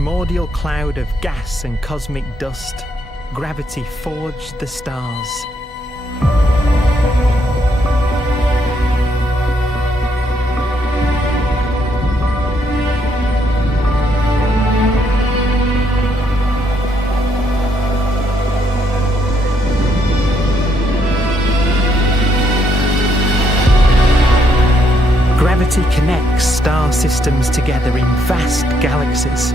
primordial cloud of gas and cosmic dust, gravity forged the stars. Gravity connects star systems together in vast galaxies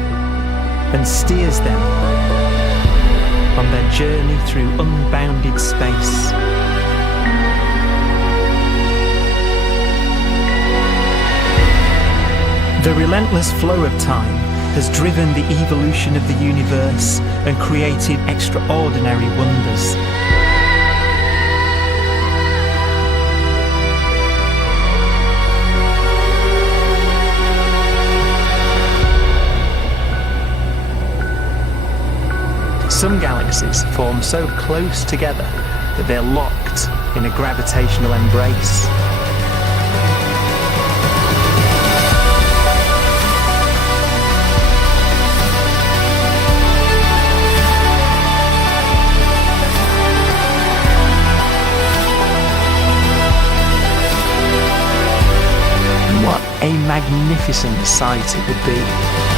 and steers them on their journey through unbounded space. The relentless flow of time has driven the evolution of the universe and created extraordinary wonders. Some galaxies form so close together that they're locked in a gravitational embrace. What a magnificent sight it would be.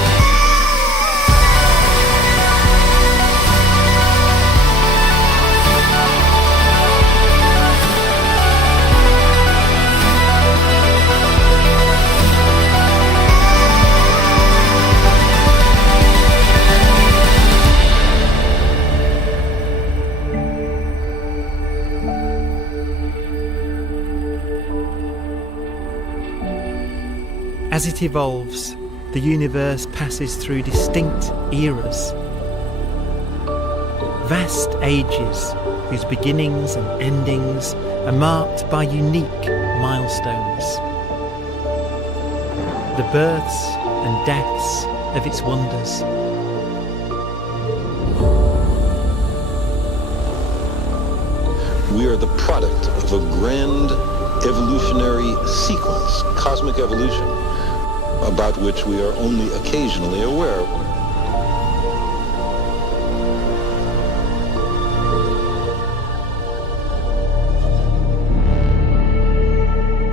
As it evolves, the universe passes through distinct eras. Vast ages whose beginnings and endings are marked by unique milestones. The births and deaths of its wonders. We are the product of a grand evolutionary sequence, cosmic evolution, about which we are only occasionally aware.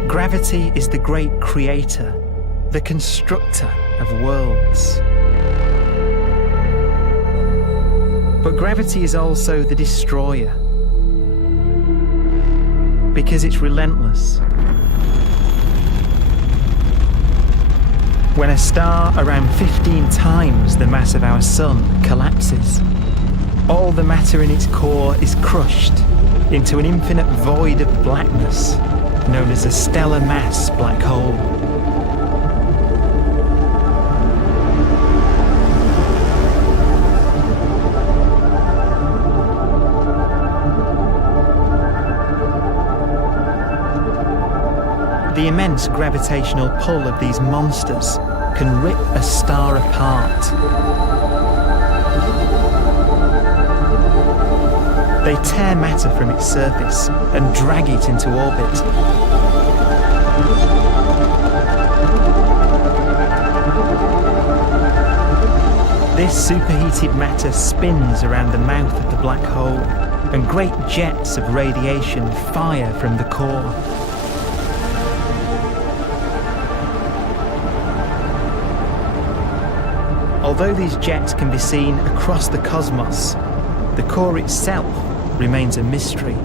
Gravity is the great creator, the constructor of worlds. But gravity is also the destroyer, because it's relentless. When a star around 15 times the mass of our sun collapses, all the matter in its core is crushed into an infinite void of blackness known as a stellar mass black hole. The immense gravitational pull of these monsters can rip a star apart. They tear matter from its surface and drag it into orbit. This superheated matter spins around the mouth of the black hole, and great jets of radiation fire from the core. Although these jets can be seen across the cosmos, the core itself remains a mystery.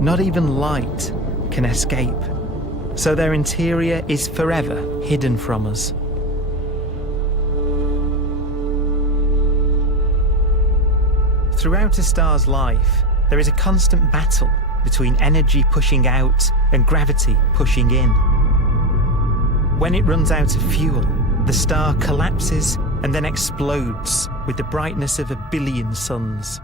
Not even light can escape, so their interior is forever hidden from us. Throughout a star's life, there is a constant battle between energy pushing out and gravity pushing in. When it runs out of fuel, the star collapses and then explodes with the brightness of 1 billion suns.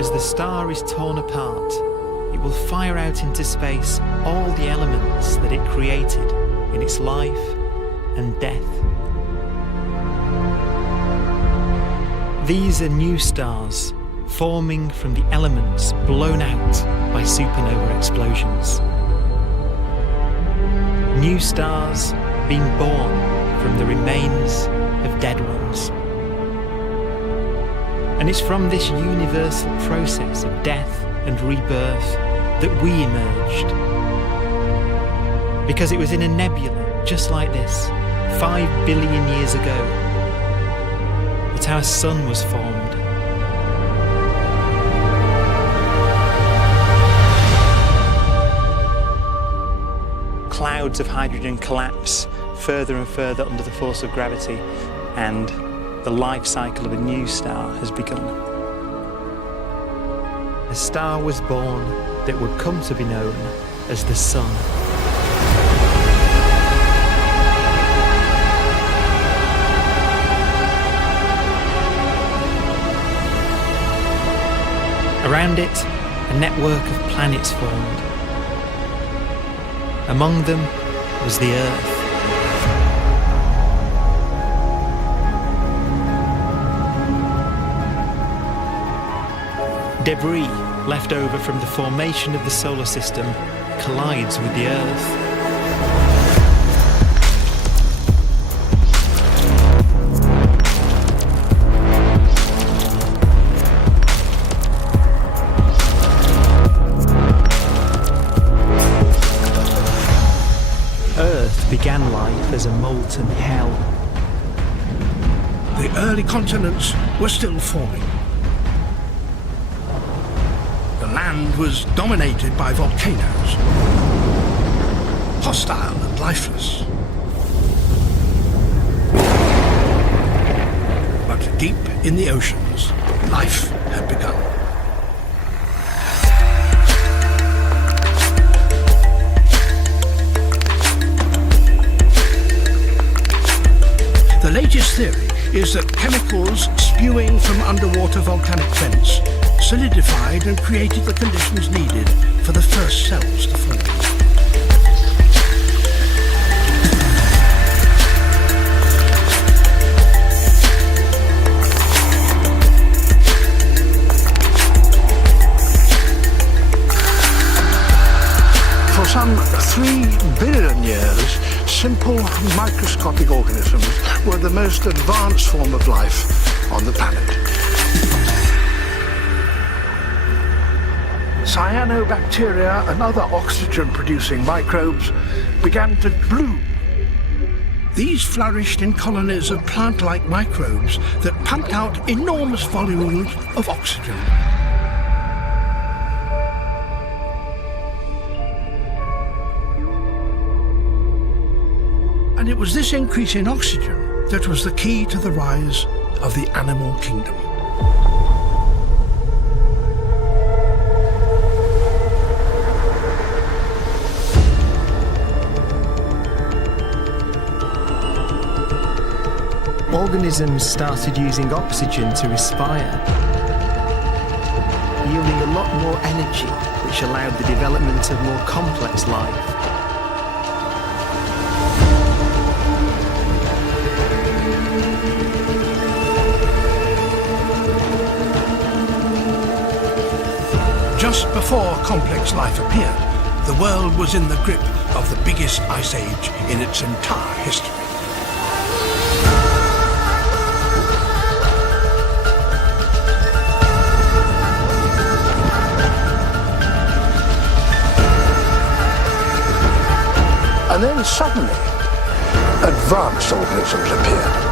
As the star is torn apart, it will fire out out into space all the elements that it created in its life and death. These are new stars forming from the elements blown out by supernova explosions. New stars being born from the remains of dead ones. And it's from this universal process of death and rebirth that we emerged. Because it was in a nebula just like this, 5 billion years ago, that our sun was formed. Clouds of hydrogen collapse further and further under the force of gravity, and the life cycle of a new star has begun. A star was born that would come to be known as the Sun. Around it, a network of planets formed. Among them was the Earth. Debris left over from the formation of the solar system collides with the Earth. Earth began life as a molten hell. The early continents were still forming. The land was dominated by volcanoes, hostile and lifeless. But deep in the oceans, life had begun. The latest theory is that chemicals spewing from underwater volcanic vents solidified and created the conditions needed for the first cells to form. For some 3 billion years, simple microscopic organisms were the most advanced form of life on the planet. Cyanobacteria and other oxygen-producing microbes began to bloom. These flourished in colonies of plant-like microbes that pumped out enormous volumes of oxygen. And it was this increase in oxygen that was the key to the rise of the animal kingdom. Organisms started using oxygen to respire, yielding a lot more energy, which allowed the development of more complex life. Just before complex life appeared, the world was in the grip of the biggest ice age in its entire history. And then suddenly, advanced organisms appeared.